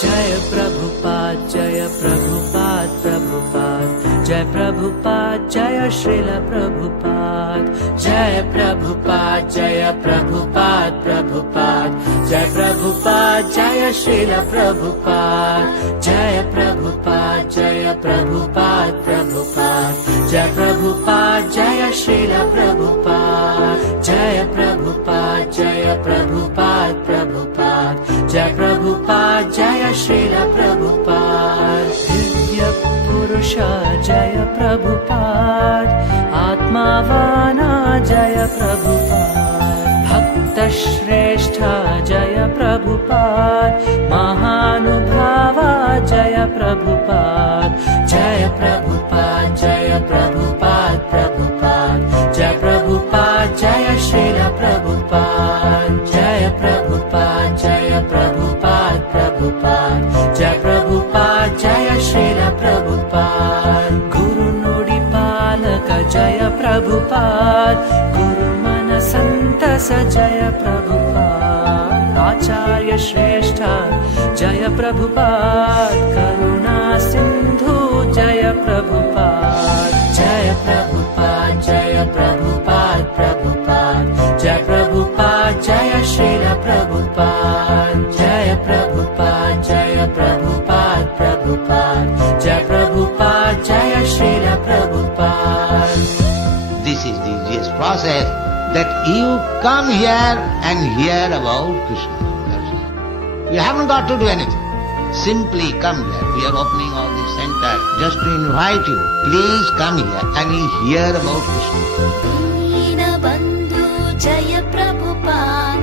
जय प्रभुपाद प्रभुपाद जय प्रभुपाद जय श्रील प्रभुपाद जय प्रभुपाद प्रभुपाद जय प्रभुपाद जय श्रील प्रभुपाद जय प्रभुपाद प्रभुपाद जय प्रभुपाद जय श्रील प्रभुपाद जय प्रभुपाद प्रभुपाद जय प्रभुपाद जय श्रील प्रभुपाद दिव्य पुरुष जय प्रभुपाद आत्मावाना जय प्रभुपाद भक्त श्रेष्ठ जय प्रभुपाद महानुभावा जय प्रभुपाद जय प्रभुपाद प्रभुपाद जय प्रभुपाद जय श्रील प्रभुपाद जय प्रभुपाद प्रभुपाद जय प्रभुपाद जय श्रील प्रभुपाद गुरु नुಡಿ पालक जय प्रभुपाद गुरु मन संतस जय प्रभुपाद आचार्य श्रेष्ठ जय प्रभुपाद करुणा सिंधु जय प्रभुपाद जय प्रभुपाद प्रभुपाद जय प्रभुपाद जय श्रील प्रभुपाद जय प्रभुपाद प्रभुपाद जय प्रभुपाद जय Srila Prabhupada. This is the easiest process, that you come here and hear about Krishna. That's all. You haven't got to do anything. Simply come here. We are opening all these centers just to invite you. Please come here and hear about Krishna. दीनबन्धु जय प्रभुपाद